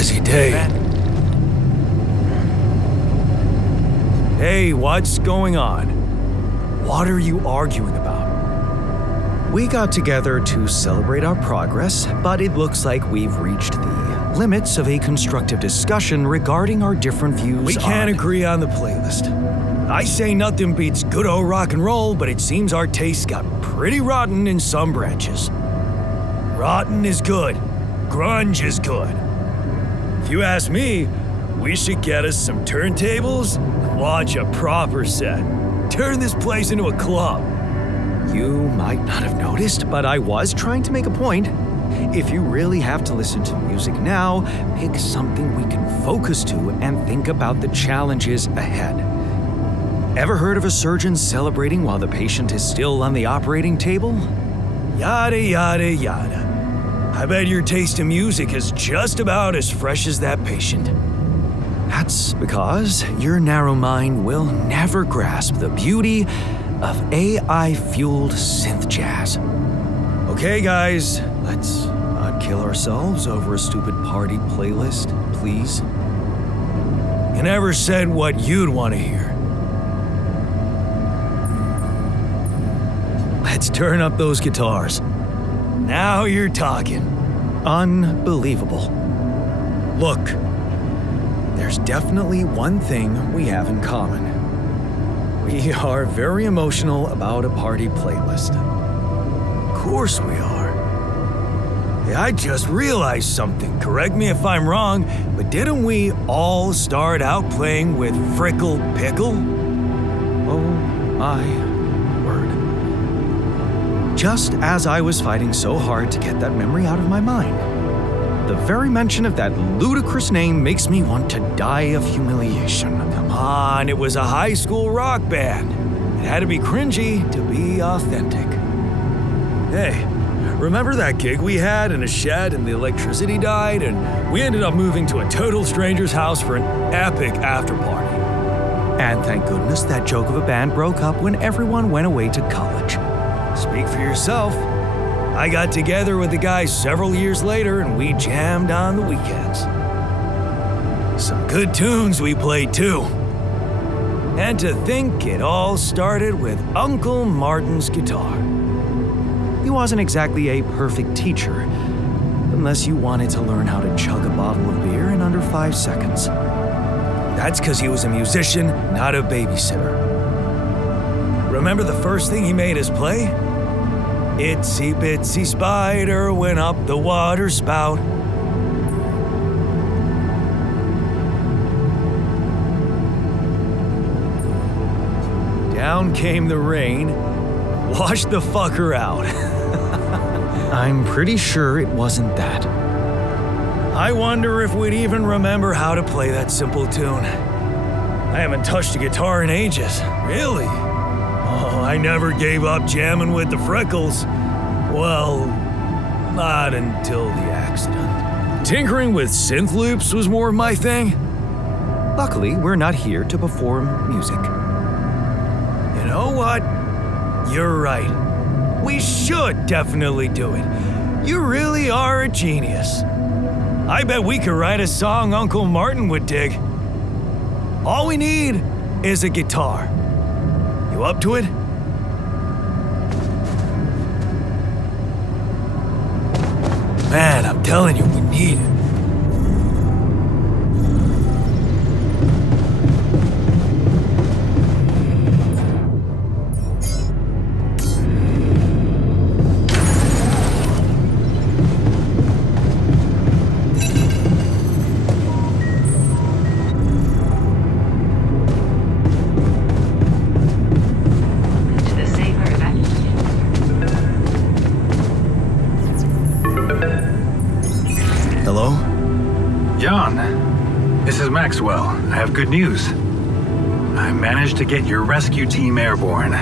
busy day. Hey, what's going on? What are you arguing about? We got together to celebrate our progress, but it looks like we've reached the limits of a constructive discussion regarding our different views. We can't agree on the playlist. I say nothing beats good old rock and roll, but it seems our tastes got pretty rotten in some branches. Rotten is good. Grunge is good. If you ask me, we should get us some turntables and launch a proper set. Turn this place into a club. You might not have noticed, but I was trying to make a point. If you really have to listen to music now, pick something we can focus to and think about the challenges ahead. Ever heard of a surgeon celebrating while the patient is still on the operating table? Yada, yada, yada. I bet your taste in music is just about as fresh as that patient. That's because your narrow mind will never grasp the beauty of AI-fueled synth jazz. Okay, guys, let's not kill ourselves over a stupid party playlist, please. You never said what you'd want to hear. Let's turn up those guitars. Now you're talking. Unbelievable. Look, there's definitely one thing we have in common. We are very emotional about a party playlist. Of course we are. Hey, I just realized something. Correct me if I'm wrong, but didn't we all start out playing with Frickle Pickle? Oh my word. Just as I was fighting so hard to get that memory out of my mind. The very mention of that ludicrous name makes me want to die of humiliation. Come on, it was a high school rock band. It had to be cringy to be authentic. Hey, remember that gig we had in a shed and the electricity died and we ended up moving to a total stranger's house for an epic after party? And thank goodness that joke of a band broke up when everyone went away to college. Speak for yourself. I got together with the guys several years later and we jammed on the weekends. Some good tunes we played too. And to think it all started with Uncle Martin's guitar. He wasn't exactly a perfect teacher, unless you wanted to learn how to chug a bottle of beer in under 5 seconds. That's because he was a musician, not a babysitter. Remember the first thing he made us play? Itsy bitsy spider went up the water spout. Down came the rain, washed the fucker out. I'm pretty sure it wasn't that. I wonder if we'd even remember how to play that simple tune. I haven't touched a guitar in ages. Really? Oh, I never gave up jamming with the Freckles. Well, not until the accident. Tinkering with synth loops was more of my thing. Luckily, we're not here to perform music. You know what? You're right. We should definitely do it. You really are a genius. I bet we could write a song Uncle Martin would dig. All we need is a guitar. You up to it? Man, I'm telling you, we need it. Maxwell, I have good news. I managed to get your rescue team airborne.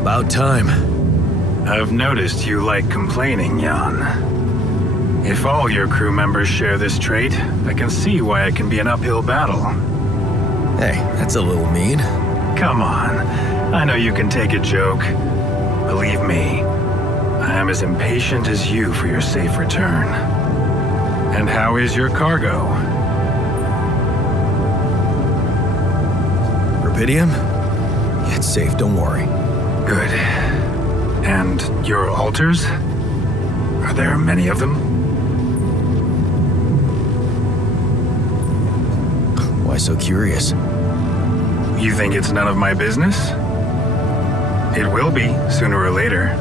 About time. I've noticed you like complaining, Jan. If all your crew members share this trait, I can see why it can be an uphill battle. Hey, that's a little mean. Come on. I know you can take a joke. Believe me, I am as impatient as you for your safe return. And how is your cargo? Rapidium? It's safe, don't worry. Good. And your altars? Are there many of them? Why so curious? You think it's none of my business? It will be, sooner or later.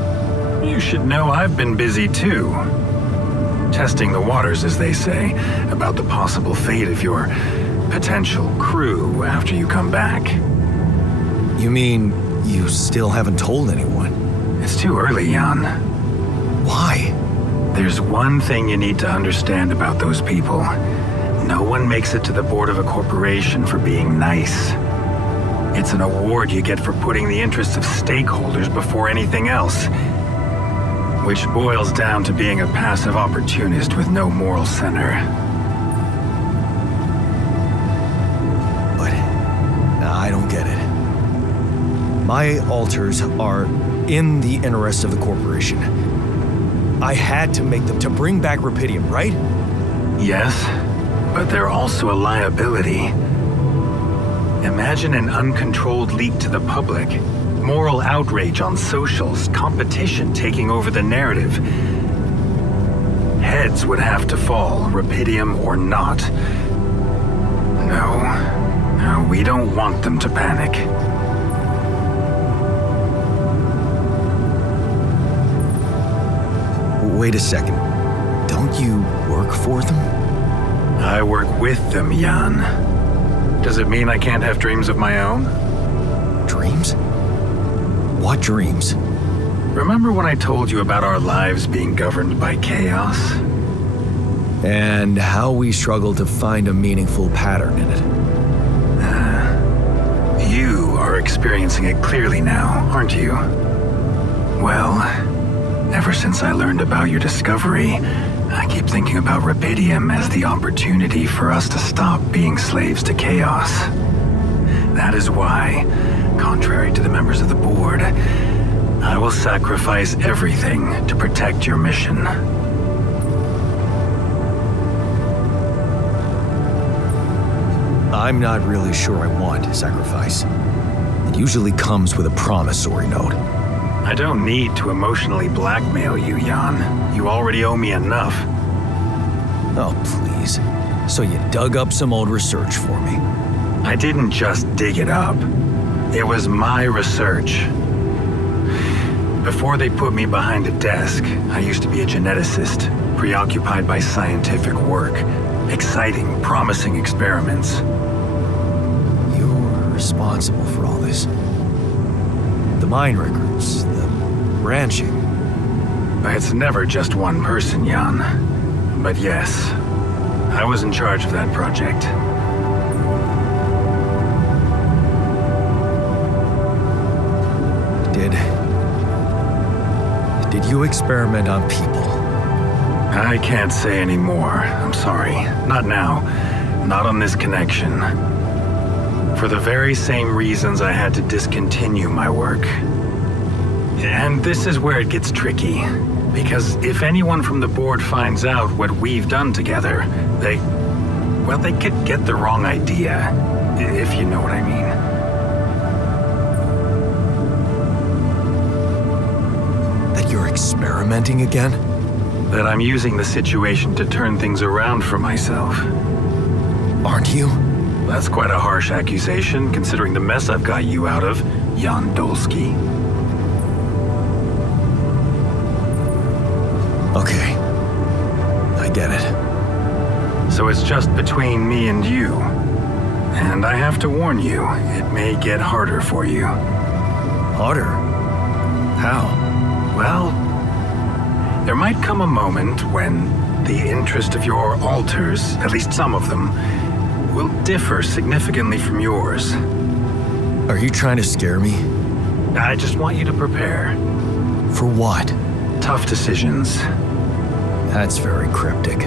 You should know I've been busy too. Testing the waters, as they say, about the possible fate of your potential crew after you come back. You mean you still haven't told anyone? It's too early, Jan. Why? There's one thing you need to understand about those people. No one makes it to the board of a corporation for being nice. It's an award you get for putting the interests of stakeholders before anything else. Which boils down to being a passive opportunist with no moral center. But I don't get it. My altars are in the interest of the corporation. I had to make them to bring back Rapidium, right? Yes, but they're also a liability. Imagine an uncontrolled leak to the public, moral outrage on socials, competition taking over the narrative. Heads would have to fall, Rapidium or not. No, we don't want them to panic. Wait a second. Don't you work for them? I work with them, Jan. Does it mean I can't have dreams of my own? Dreams? What dreams? Remember when I told you about our lives being governed by chaos? And how we struggle to find a meaningful pattern in it. You are experiencing it clearly now, aren't you? Well, ever since I learned about your discovery, I keep thinking about Rapidium as the opportunity for us to stop being slaves to chaos. That is why, contrary to the members of the board, I will sacrifice everything to protect your mission. I'm not really sure I want sacrifice. It usually comes with a promissory note. I don't need to emotionally blackmail you, Jan. You already owe me enough. Oh, please. So you dug up some old research for me. I didn't just dig it up. It was my research. Before they put me behind a desk, I used to be a geneticist, preoccupied by scientific work, exciting, promising experiments. You're responsible for all this. The mine records, the branching. It's never just one person, Jan. But yes, I was in charge of that project. Did you experiment on people? I can't say any more. I'm sorry. Not now. Not on this connection. For the very same reasons I had to discontinue my work. And this is where it gets tricky. Because if anyone from the board finds out what we've done together, they could get the wrong idea, if you know what I mean. That you're experimenting again? That I'm using the situation to turn things around for myself. Aren't you? That's quite a harsh accusation, considering the mess I've got you out of, Jan Dolsky. Okay. I get it. So it's just between me and you. And I have to warn you, it may get harder for you. Harder? How? Well, there might come a moment when the interest of your altars, at least some of them, will differ significantly from yours. Are you trying to scare me? I just want you to prepare. For what? Tough decisions. That's very cryptic.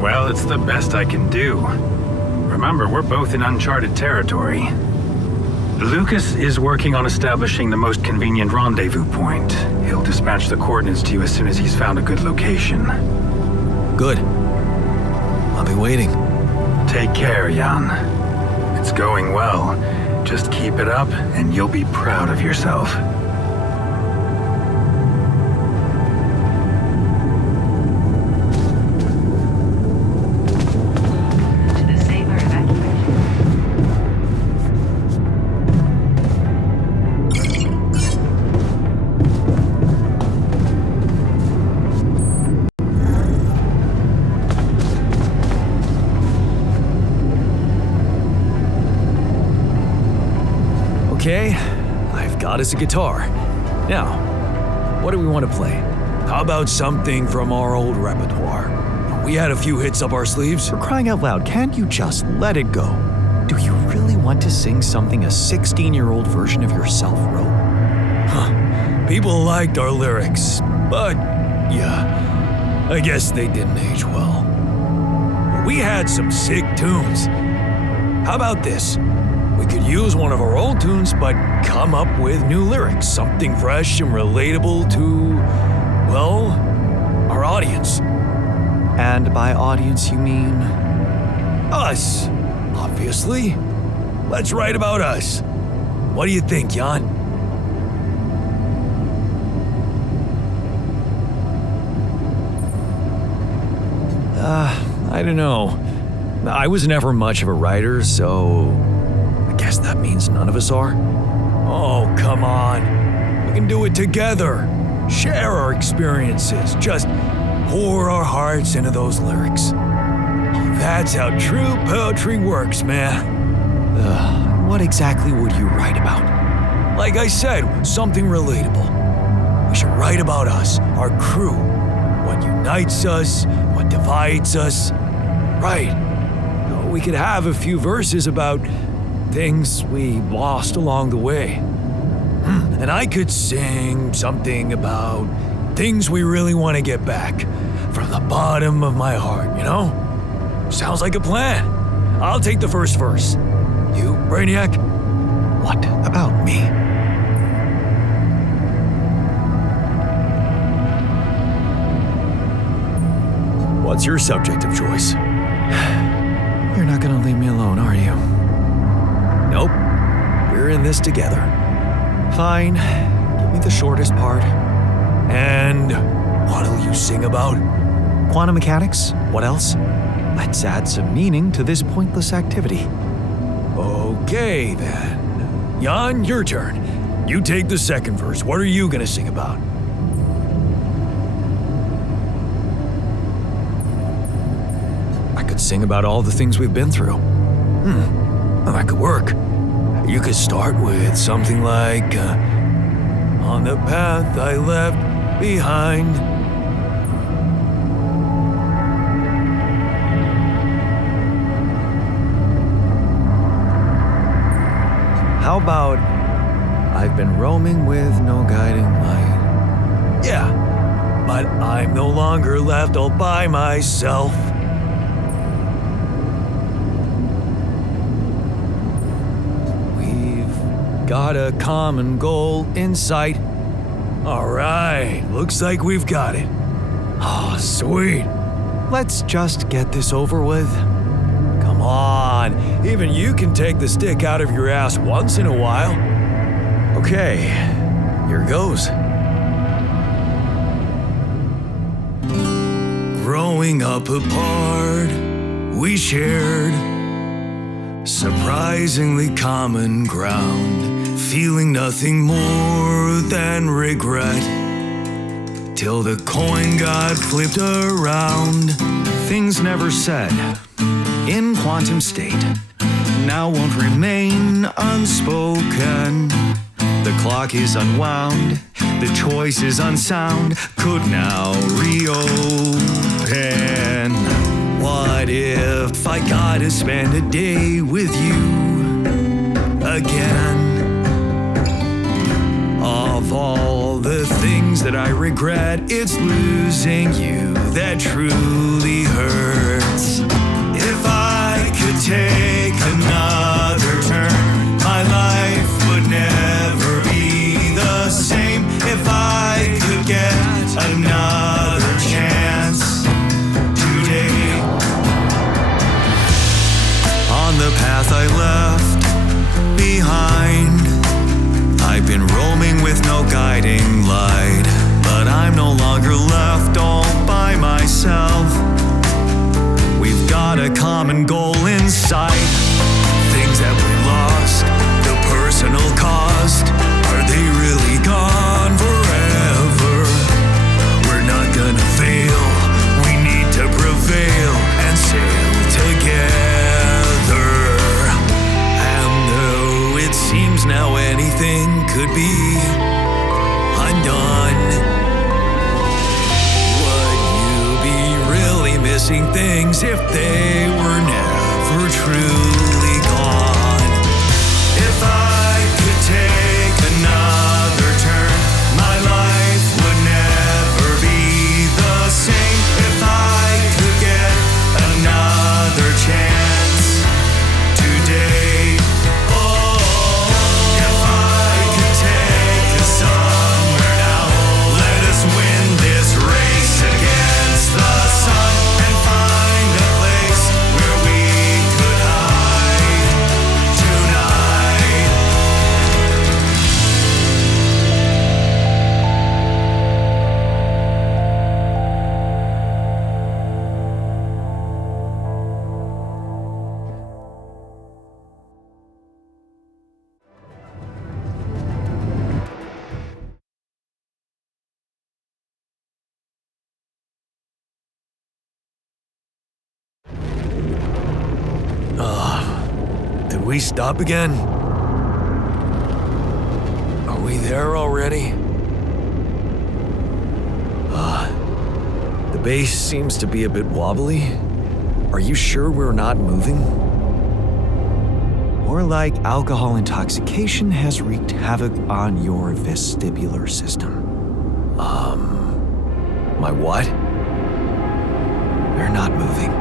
Well, it's the best I can do. Remember, we're both in uncharted territory. Lucas is working on establishing the most convenient rendezvous point. He'll dispatch the coordinates to you as soon as he's found a good location. Good. I'll be waiting. Take care, Jan. It's going well. Just keep it up, and you'll be proud of yourself. Okay, I've got us a guitar. Now, what do we want to play? How about something from our old repertoire? We had a few hits up our sleeves. For crying out loud, can't you just let it go? Do you really want to sing something a 16-year-old version of yourself wrote? Huh. People liked our lyrics, but yeah, I guess they didn't age well. We had some sick tunes. How about this? We could use one of our old tunes, but come up with new lyrics, something fresh and relatable to, well, our audience. And by audience, you mean? Us, obviously. Let's write about us. What do you think, Jan? I don't know. I was never much of a writer, so I guess that means none of us are. Oh, come on. We can do it together. Share our experiences. Just pour our hearts into those lyrics. That's how true poetry works, man. What exactly would you write about? Like I said, something relatable. We should write about us, our crew. What unites us, what divides us. Right. We could have a few verses about things we lost along the way. And I could sing something about things we really want to get back from the bottom of my heart, you know? Sounds like a plan. I'll take the first verse. You, Brainiac? What about me? What's your subject of choice? You're not gonna leave me alone, are you? Nope. We're in this together. Fine. Give me the shortest part. And what'll you sing about? Quantum mechanics? What else? Let's add some meaning to this pointless activity. Okay, then. Jan, your turn. You take the second verse. What are you gonna sing about? I could sing about all the things we've been through. Well, that could work. You could start with something like, on the path I left behind. How about, I've been roaming with no guiding light. Yeah, but I'm no longer left all by myself. Got a common goal in sight. All right, looks like we've got it. Oh, sweet. Let's just get this over with. Come on, even you can take the stick out of your ass once in a while. Okay, here goes. Growing up apart, we shared surprisingly common ground. Feeling nothing more than regret, till the coin got flipped around. Things never said in quantum state now won't remain unspoken. The clock is unwound, the choice is unsound, could now reopen. What if I gotta spend a day with you again? Of all the things that I regret, it's losing you that truly hurts. If I could take another turn, my life path I left behind. I've been roaming with no guiding light, but I'm no longer left all by myself. We've got a common goal in sight. Things that we lost, the personal cost, are they really gone forever? We're not gonna fail, we need to prevail and sail together. And though it seems now anything could be undone, would you be really missing things if they were never truly gone? If I could take another turn, my life would never be the same. If I could get another chance today, oh, if I could take us somewhere now, let us win this race against the sun and find a place where we could hide tonight. Did we stop again? Are we there already? The base seems to be a bit wobbly. Are you sure we're not moving? Or like alcohol intoxication has wreaked havoc on your vestibular system. My what? We're not moving.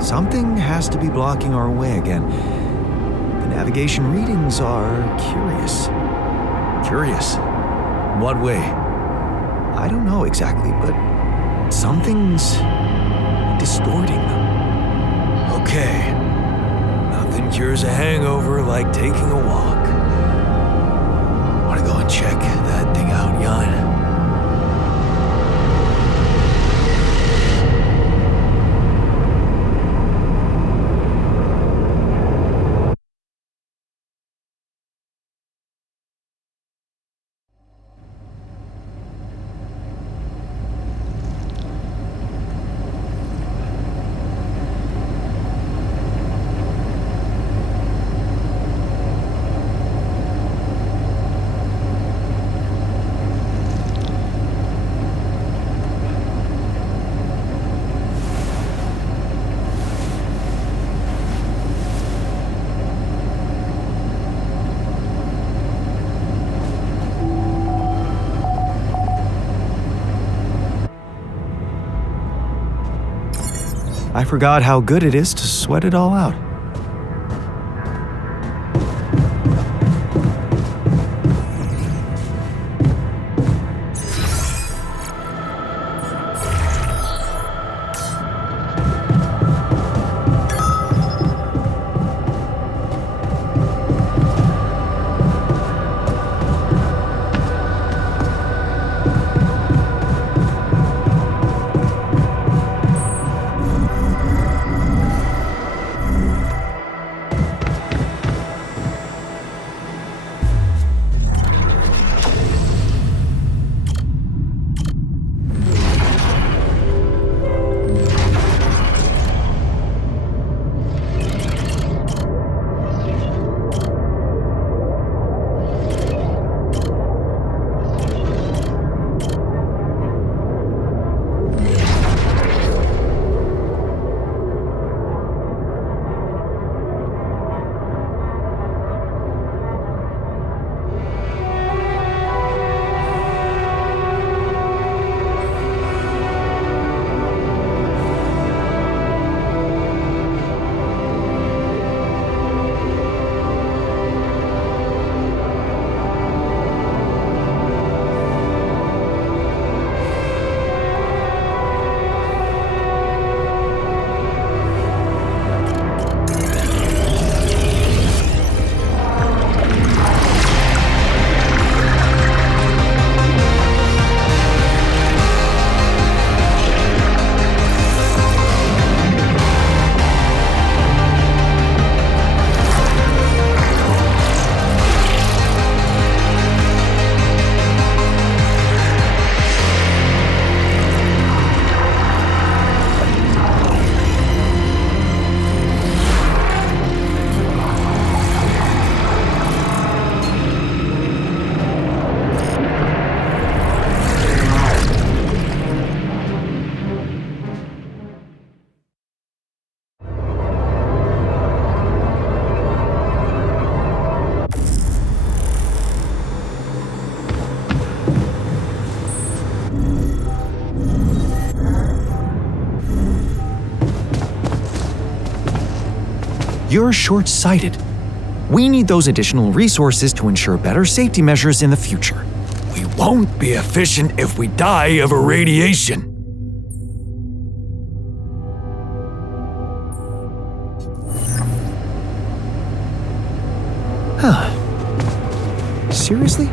Something has to be blocking our way again. The navigation readings are curious. Curious? What way? I don't know exactly, but something's distorting them. Okay. Nothing cures a hangover like taking a walk. Wanna go and check that thing out, Jan? I forgot how good it is to sweat it all out. You're short-sighted. We need those additional resources to ensure better safety measures in the future. We won't be efficient if we die of irradiation. Huh. Seriously?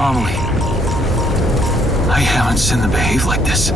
anomaly. I haven't seen them behave like this.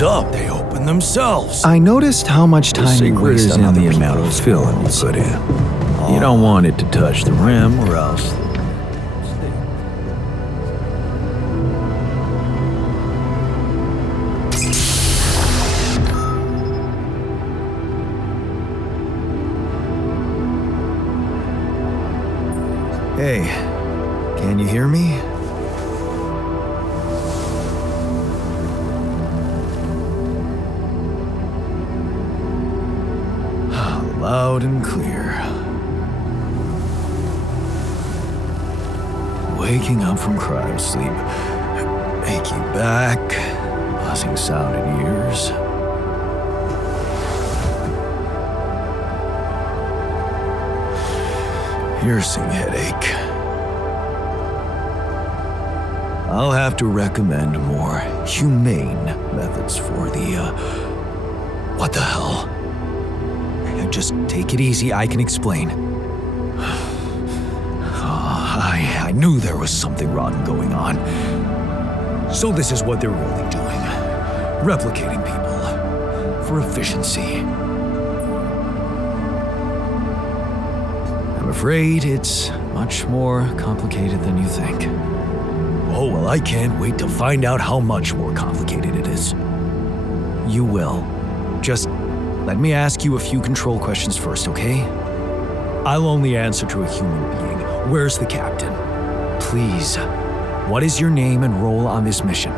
What's up? They open themselves. I noticed how much The time you secret waste is on in other the amount people's of filling you put in. You don't want it to touch the rim or else. Hey, can you hear me? Loud and clear. Waking up from cryosleep, achy back, buzzing sound in ears. Piercing headache. I'll have to recommend more humane methods for the, what the hell? Just take it easy, I can explain. I knew there was something rotten going on. So this is what they're really doing. Replicating people for efficiency. I'm afraid it's much more complicated than you think. Oh, well, I can't wait to find out how much more complicated it is. You will. Just let me ask you a few control questions first, okay? I'll only answer to a human being. Where's the captain? Please, what is your name and role on this mission?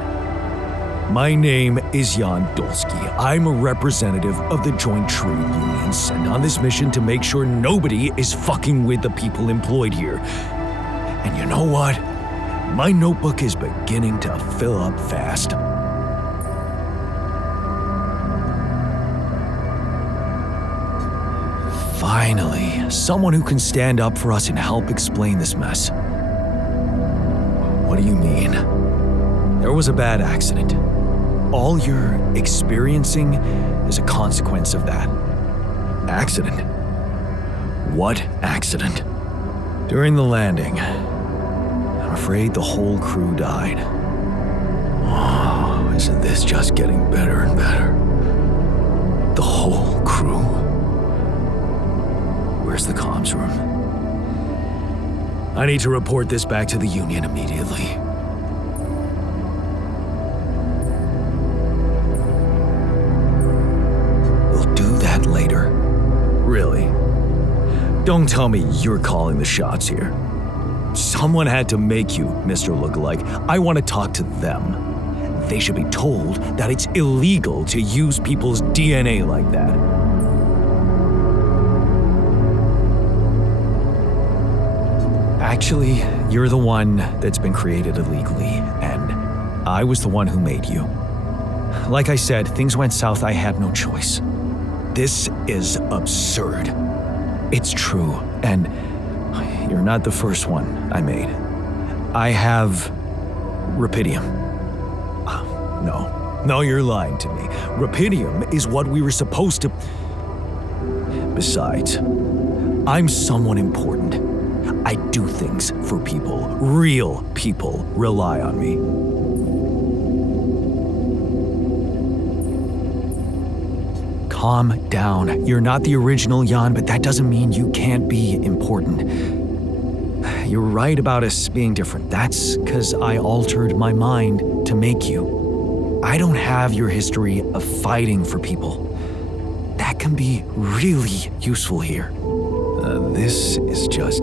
My name is Jan Dolsky. I'm a representative of the Joint Trade Union sent on this mission to make sure nobody is fucking with the people employed here. And you know what? My notebook is beginning to fill up fast. Finally, someone who can stand up for us and help explain this mess. What do you mean? There was a bad accident. All you're experiencing is a consequence of that. Accident? What accident? During the landing, I'm afraid the whole crew died. Oh, isn't this just getting better and better? The whole crew? Where's the comms room? I need to report this back to the Union immediately. We'll do that later. Really? Don't tell me you're calling the shots here. Someone had to make you, Mr. Lookalike. I want to talk to them. They should be told that it's illegal to use people's DNA like that. Actually, you're the one that's been created illegally, and I was the one who made you. Like I said, things went south, I had no choice. This is absurd. It's true, and you're not the first one I made. I have Rapidium. No, you're lying to me. Rapidium is what we were supposed to... Besides, I'm someone important. I do things for people. Real people rely on me. Calm down. You're not the original Jan, but that doesn't mean you can't be important. You're right about us being different. That's because I altered my mind to make you. I don't have your history of fighting for people. That can be really useful here. This is just...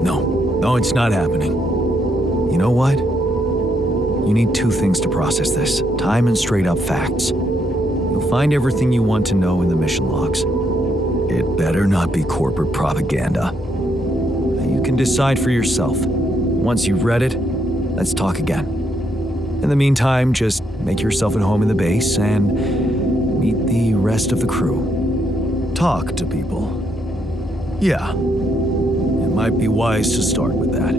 No, it's not happening. You know what? You need two things to process this. Time and straight-up facts. You'll find everything you want to know in the mission logs. It better not be corporate propaganda. You can decide for yourself. Once you've read it, let's talk again. In the meantime, just make yourself at home in the base and meet the rest of the crew. Talk to people. Yeah. It might be wise to start with that.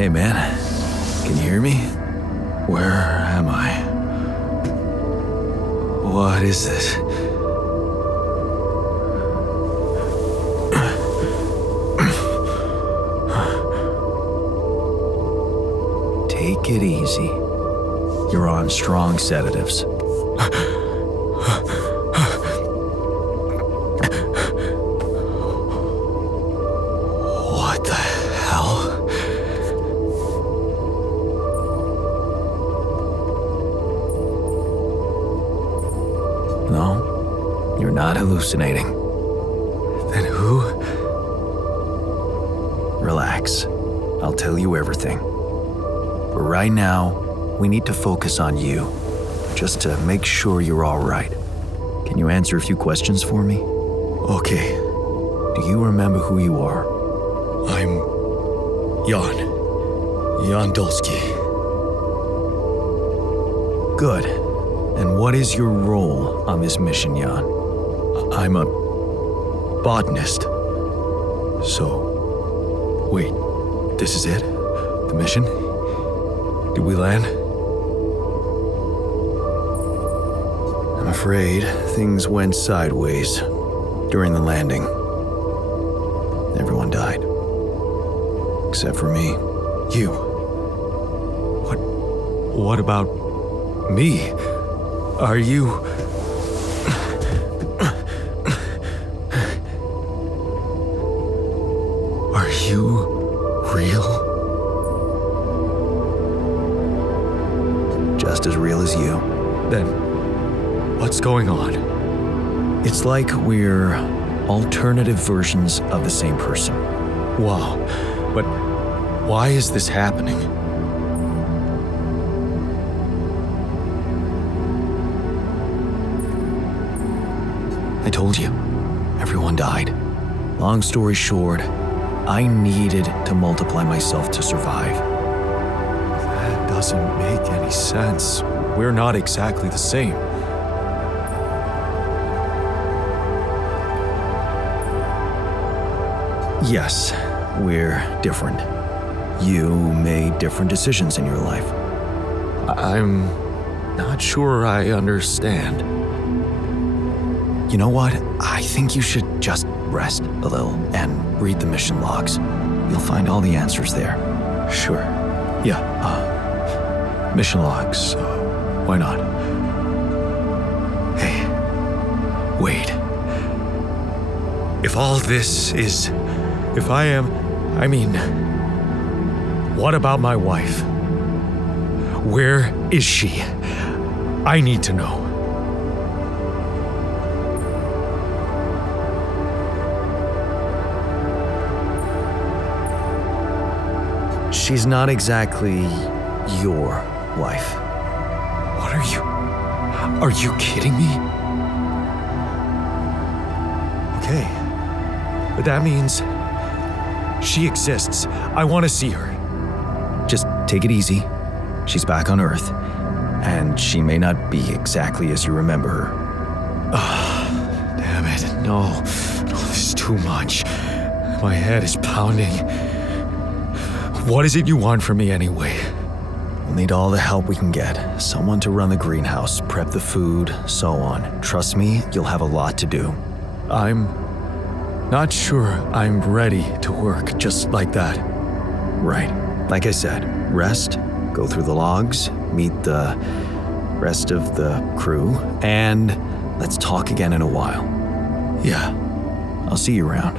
Hey man, can you hear me? Where am I? What is this? Take it easy. You're on strong sedatives. What the hell? No, you're not hallucinating. Then who? Relax. I'll tell you everything. But right now, we need to focus on you, just to make sure you're all right. Can you answer a few questions for me? Okay. Do you remember who you are? I'm Jan Dulski. Good. And what is your role on this mission, Jan? I'm a botanist. So, wait, this is it? The mission? Did we land? I'm afraid things went sideways during the landing. Everyone died. Except for me. You. What about me? Are you... Are you real? Just as real as you. Then, what's going on? It's like we're alternative versions of the same person. Wow, but why is this happening? I told you, everyone died. Long story short, I needed to multiply myself to survive. That doesn't make any sense. We're not exactly the same. Yes, we're different. You made different decisions in your life. I'm not sure I understand. You know what? I think you should just rest a little and read the mission logs. You'll find all the answers there. Sure. Yeah, mission logs. Why not? Hey, wait. If all this is... what about my wife? Where is she? I need to know. She's not exactly your wife. What are you... Are you kidding me? Okay. But that means... she exists. I want to see her. Just take it easy. She's back on Earth, and she may not be exactly as you remember her. Damn it. No, this is too much. My head is pounding. What is it you want from me anyway? We'll need all the help we can get. Someone to run the greenhouse, prep the food, so on. Trust me, you'll have a lot to do. I'm not sure I'm ready to work just like that. Right. Like I said, rest, go through the logs, meet the rest of the crew, and let's talk again in a while. Yeah. I'll see you around.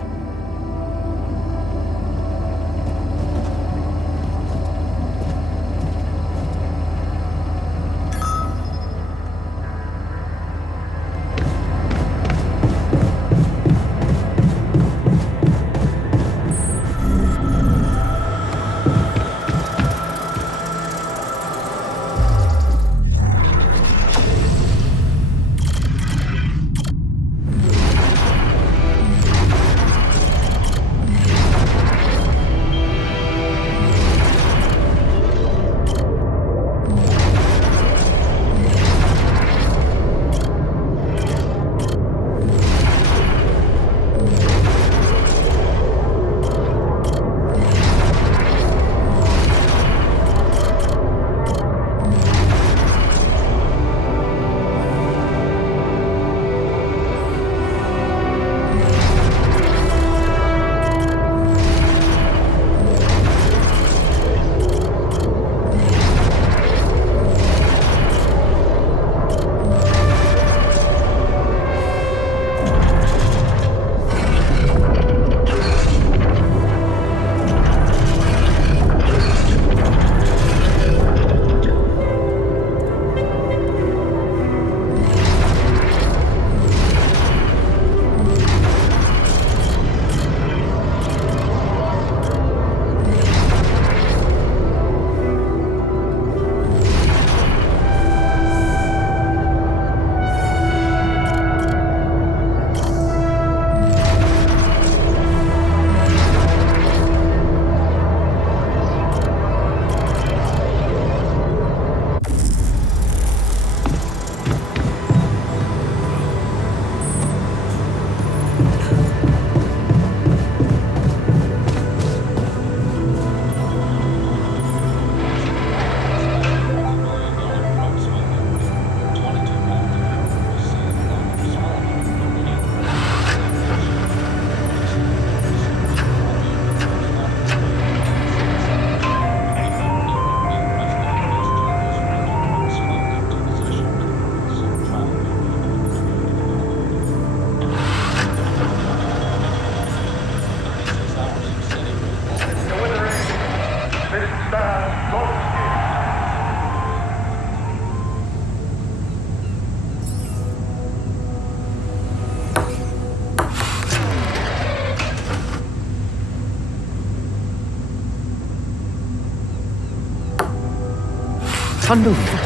Unbelievable.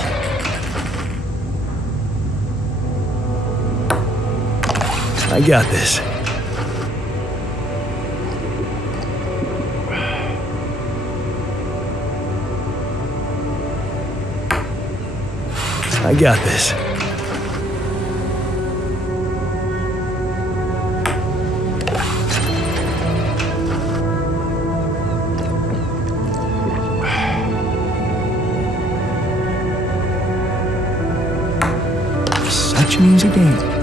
I got this. I got this. Such an easy game.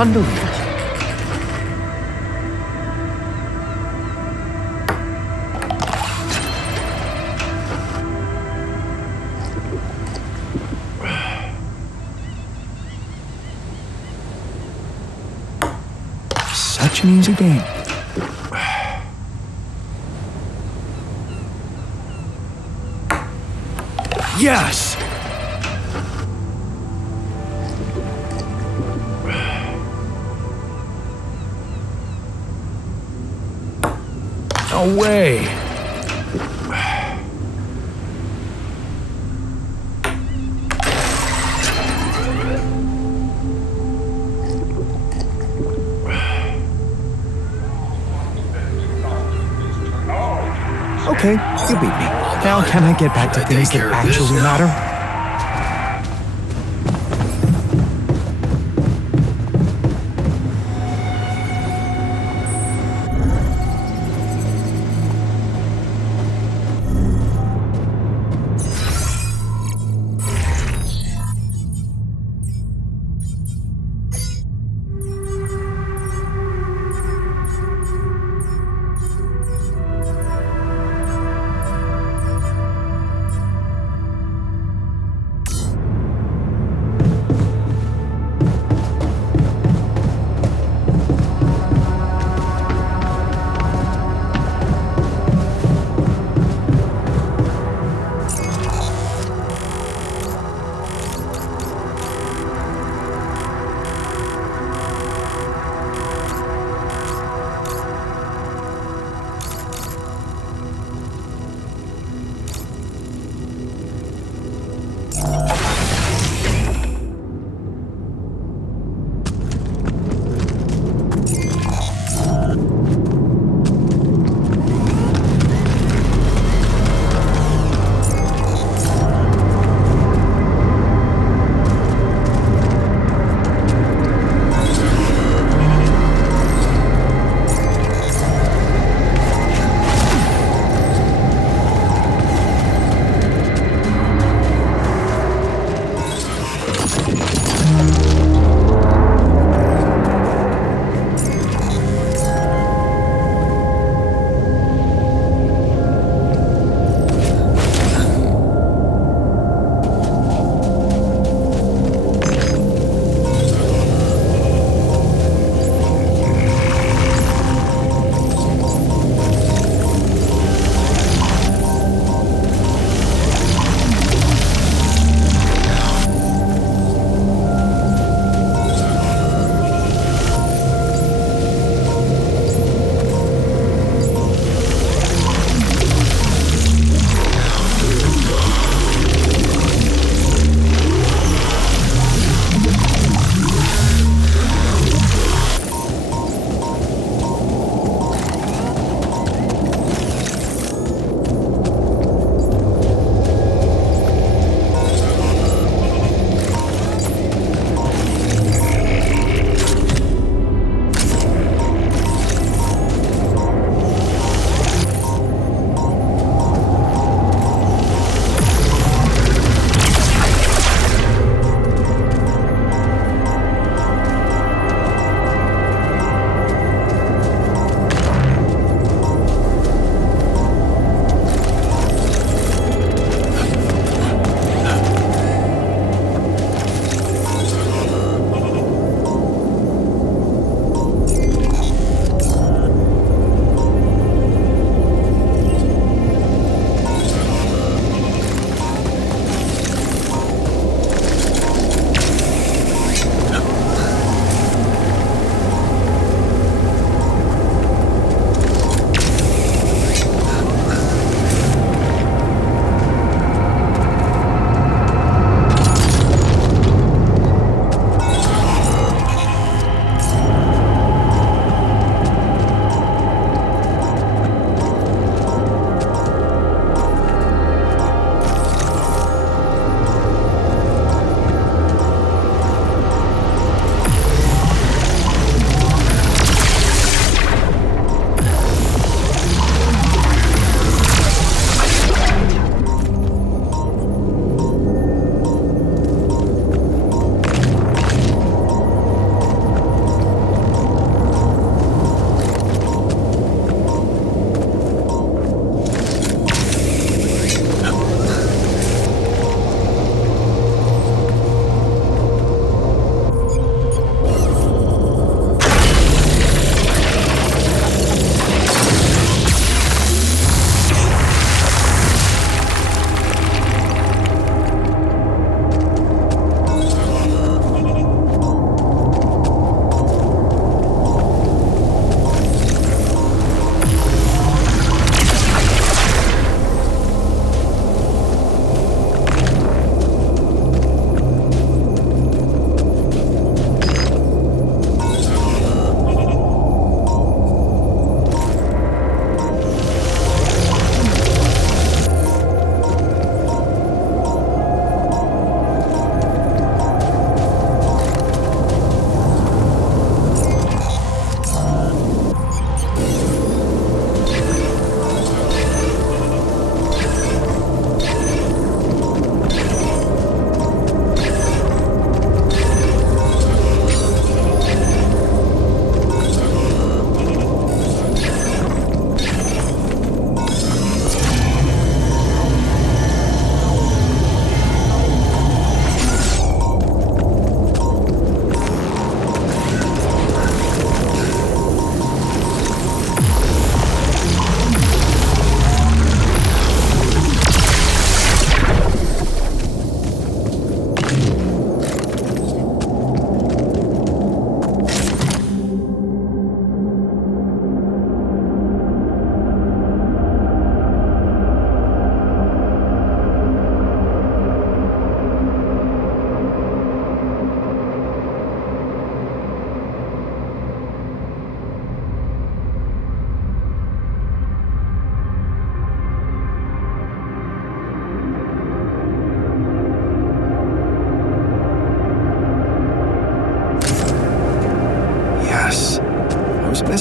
Unbelievable. Such an easy game. Yes! No way! Okay, you beat me. Now can I get back to things that actually matter?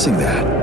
missing that.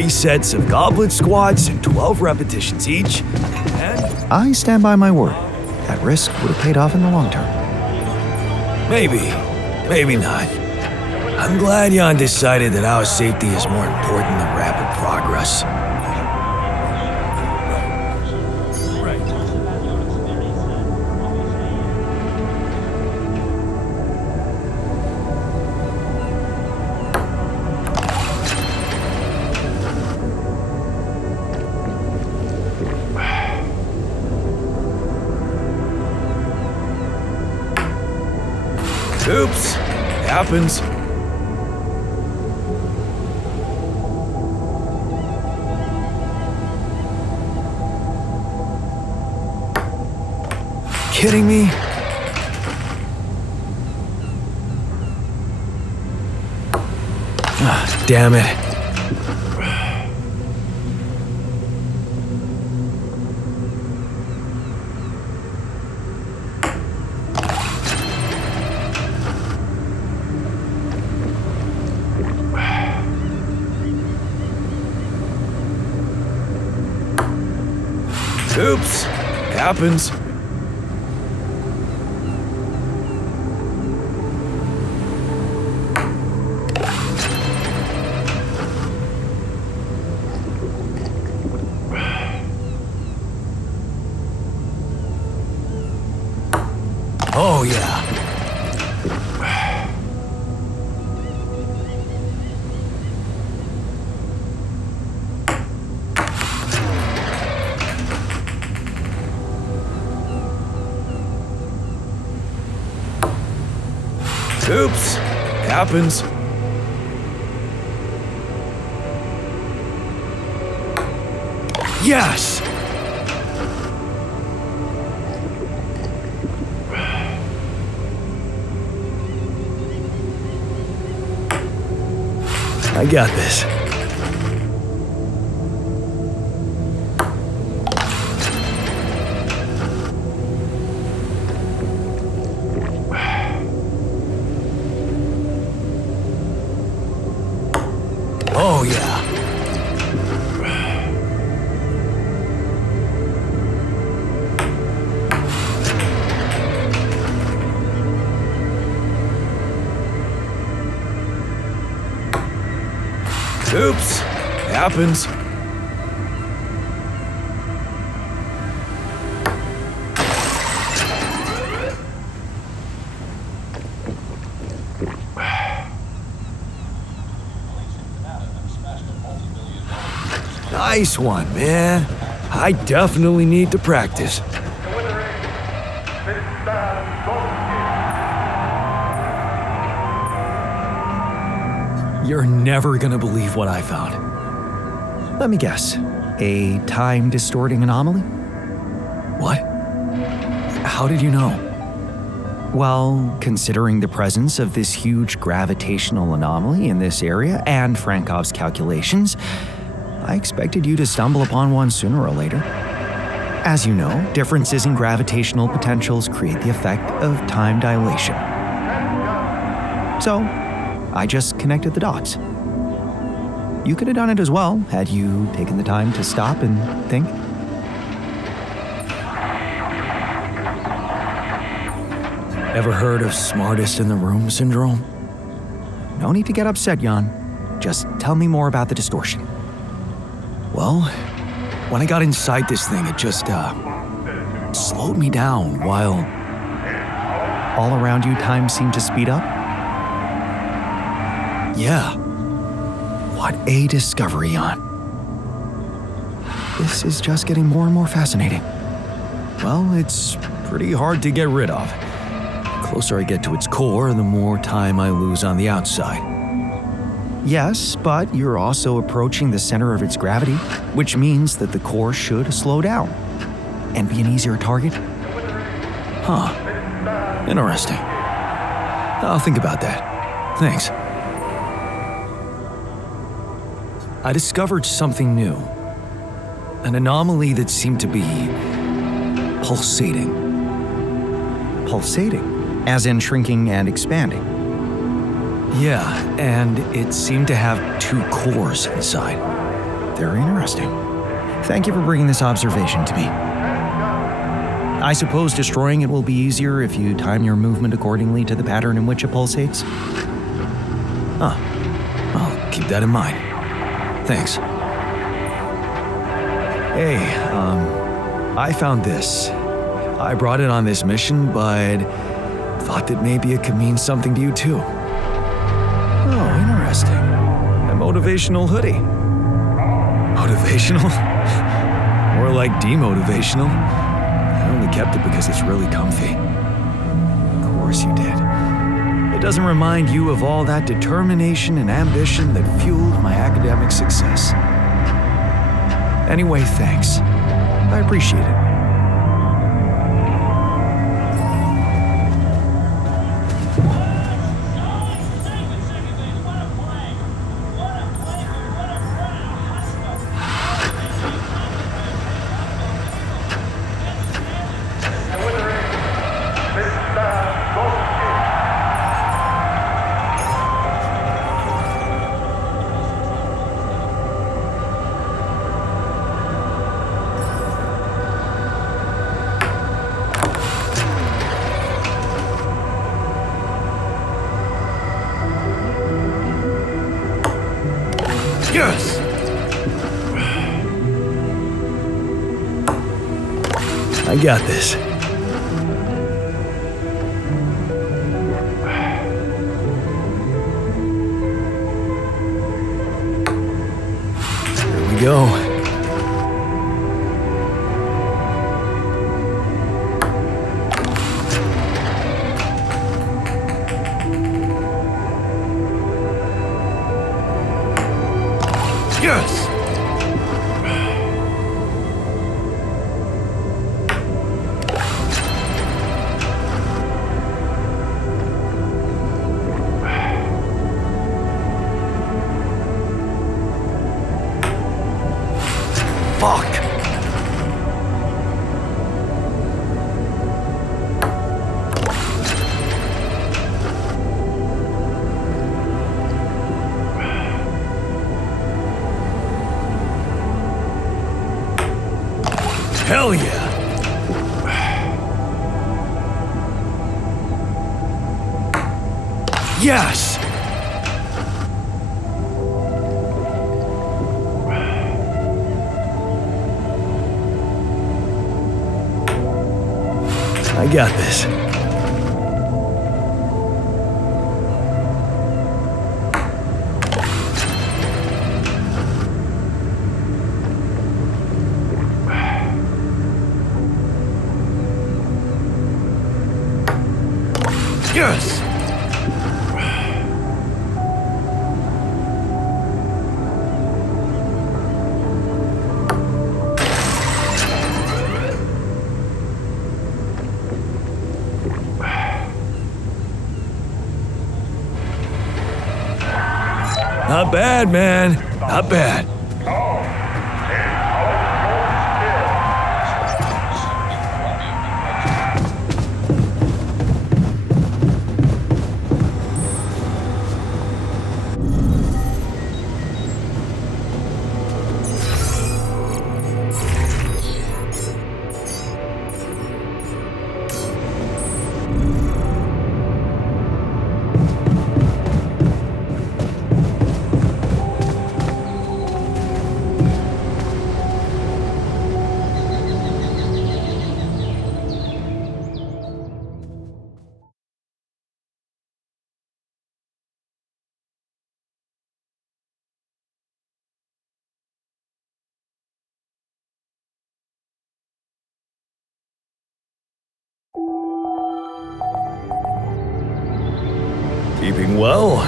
3 sets of goblet squats and 12 repetitions each, and I stand by my word. That risk would have paid off in the long term. maybe, maybe not. I'm glad Jan decided that our safety is more important than rapid progress. Oops, happens. Kidding me? Ah, damn it. Oops, happens. Oh, yeah. Oops, happens. Yes! I got this. Oh, yeah. Oops, happens. Nice one, man. I definitely need to practice. You're never gonna believe what I found. Let me guess. A time-distorting anomaly? What? How did you know? Well, considering the presence of this huge gravitational anomaly in this area and Frankov's calculations, I expected you to stumble upon one sooner or later. As you know, differences in gravitational potentials create the effect of time dilation. So, I just connected the dots. You could have done it as well, had you taken the time to stop and think. Ever heard of smartest in the room syndrome? No need to get upset, Jan. Just tell me more about the distortion. Well, when I got inside this thing, it just, slowed me down while... All around you, time seemed to speed up? Yeah. What a discovery, Jan. This is just getting more and more fascinating. Well, it's pretty hard to get rid of. The closer I get to its core, the more time I lose on the outside. Yes, but you're also approaching the center of its gravity, which means that the core should slow down and be an easier target. Huh. Interesting. I'll think about that. Thanks. I discovered something new. An anomaly that seemed to be pulsating. Pulsating, as in shrinking and expanding. Yeah, and it seemed to have 2 cores inside. Very interesting. Thank you for bringing this observation to me. I suppose destroying it will be easier if you time your movement accordingly to the pattern in which it pulsates? Huh. I'll keep that in mind. Thanks. Hey, I found this. I brought it on this mission, but thought that maybe it could mean something to you too. Oh, interesting. A motivational hoodie. Motivational? More like demotivational. I only kept it because it's really comfy. Of course you did. It doesn't remind you of all that determination and ambition that fueled my academic success. Anyway, thanks. I appreciate it. Yes! I got this. Here we go. Yes! Fuck! Hell yeah! Yes! I got this. Yes! Not bad, man. Not bad. Keeping well?